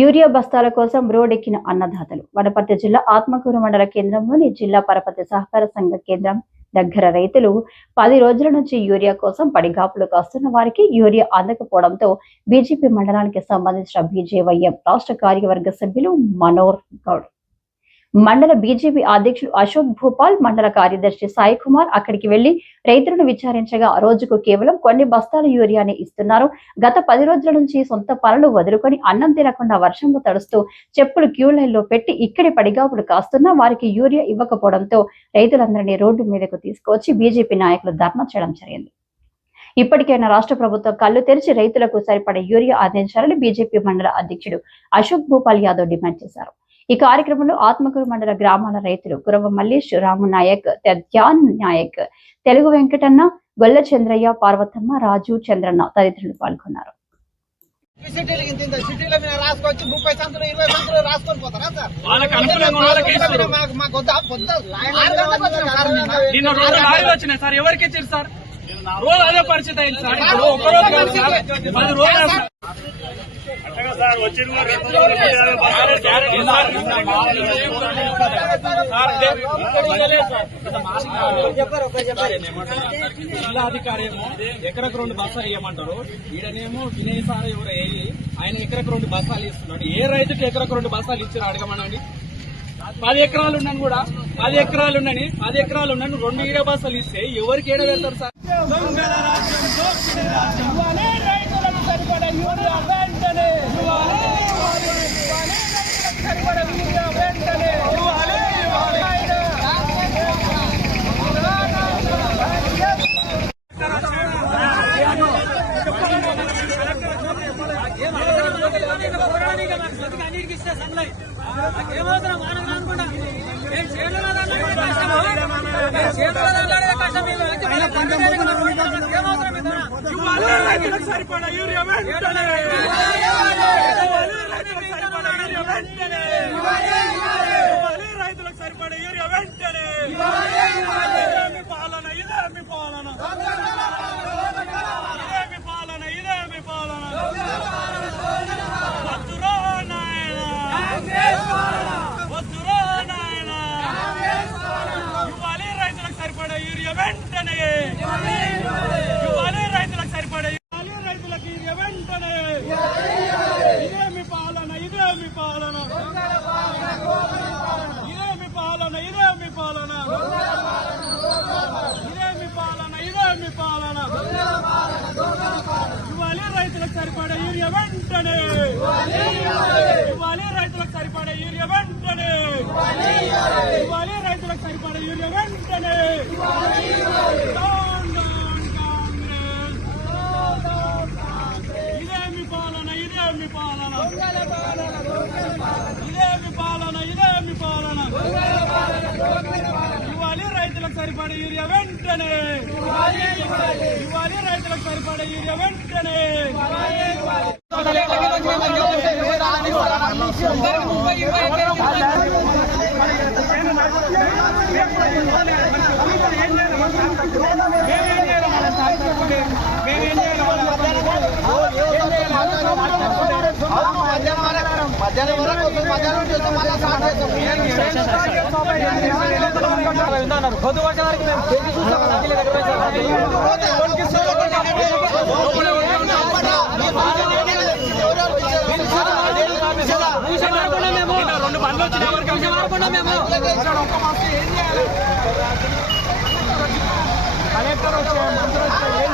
Urea బస్తాల కోసం రోడ్డెక్కిన అన్నదాతలు. వనపర్తి జిల్లా ఆత్మకూరు మండల కేంద్రంలోని జిల్లా పరపతి సహకార సంఘ కేంద్రం దగ్గర రైతులు 10 రోజుల నుంచి యూరియా కోసం పడిగాపులు కాస్తున్న వారికి యూరియా అందకపోవడంతో బీజేపీ మండలానికి సంబంధించిన బీజేవైఎం రాష్ట్ర కార్యవర్గ సభ్యులు మనోహర్ గౌడ్, మండల బీజేపీ అధ్యక్షులు అశోక్ భూపాల్, మండల కార్యదర్శి సాయి కుమార్ అక్కడికి వెళ్లి రైతులను విచారించగా రోజుకు కేవలం కొన్ని బస్తాల యూరియాని ఇస్తున్నారు. గత 10 రోజుల నుంచి సొంత పనులు వదులుకొని అన్నం తినకుండా వర్షంలో తడుస్తూ చెప్పులు క్యూ లైన్లో పెట్టి ఇక్కడి పడిగాపులు కాస్తున్నా వారికి యూరియా ఇవ్వకపోవడంతో రైతులందరినీ రోడ్డు మీదకు తీసుకువచ్చి బీజేపీ నాయకులు ధర్నా చేయడం జరిగింది. ఇప్పటికైనా రాష్ట్ర ప్రభుత్వం కళ్లు తెరిచి రైతులకు సరిపడే యూరియా అందించాలని బీజేపీ మండల అధ్యక్షుడు అశోక్ భూపాల్ యాదవ్ డిమాండ్ చేశారు. ఈ కార్యక్రమంలో ఆత్మకూరు మండల గ్రామాల రైతులు గురవ మల్లేష్, రాము నాయక్, ధ్యాన్ నాయక్, తెలుగు వెంకటన్న, గొల్ల చంద్రయ్య, పార్వతమ్మ, రాజు, చంద్రన్న తదితరులు పాల్గొన్నారు. జిల్లాధికారి ఏమో ఎకరకు 2 బస్తాలు ఇవ్వమంటారు. ఈడనేమో వినయ్ సార్ ఎవరు వేయి ఆయన ఎకరకు 2 బస్తాలు ఇస్తున్నాడు. ఏ రైతుకి ఎకరకు 2 బస్తాలు ఇచ్చారు అడగమనండి. 10 ఎకరాలు ఉన్నాను కూడా 10 ఎకరాలు ఉన్నాను 2 ఈడ బస్తాలు ఇస్తే ఎవరికి ఏడ వెళ్తారు సార్? సరిపడా యూరియా వెంటనే రైతులకు సరిపడా యూరియా వెంటనే ఇదేమి పాలన ఇదేమి పాలన ఇదేమి పాలన ఇదేమి పాలన వద్దురా నాయన వద్దురా నాయన ఇవ్వాలి రైతులకు సరిపడా యూరియా వెంటనే ఇవ్వాలి రైతులకు సరిపడా రైతులకు యూరియా వెంటనే ఇదేమి పాలన ఇదేమి పాలన ఇదేమి పాలన ఇదేమి పాలన ఇదేమి పాలన ఇదేమి పాలన ఇవ్వాలి రైతులకు సరిపడా యూరియా వెంటనే ఇవ్వాలి రైతులకు సరిపడా యూరియా వెంటనే ఇవ్వాలి రైతులకు సరిపడా యూరియా వెంటనే ఇదేమి పాలన ఇదేమి పాలన ఇదేమి పాలన ఇదేమి పాలన ఇవ్వాలి రైతులకు సరిపడా యూరియా వెంటనే ఇవ్వాలి రైతులకు సరిపడా యూరియా వెంటనే మధ్యాహ్నం వరకు మధ్యాహ్నం చేస్తే మళ్ళీ స్టార్ట్ చేస్తాం. పొద్దు వచ్చే వరకు మేము చూస్తాం. కలెక్టర్ వచ్చే మంత్రులు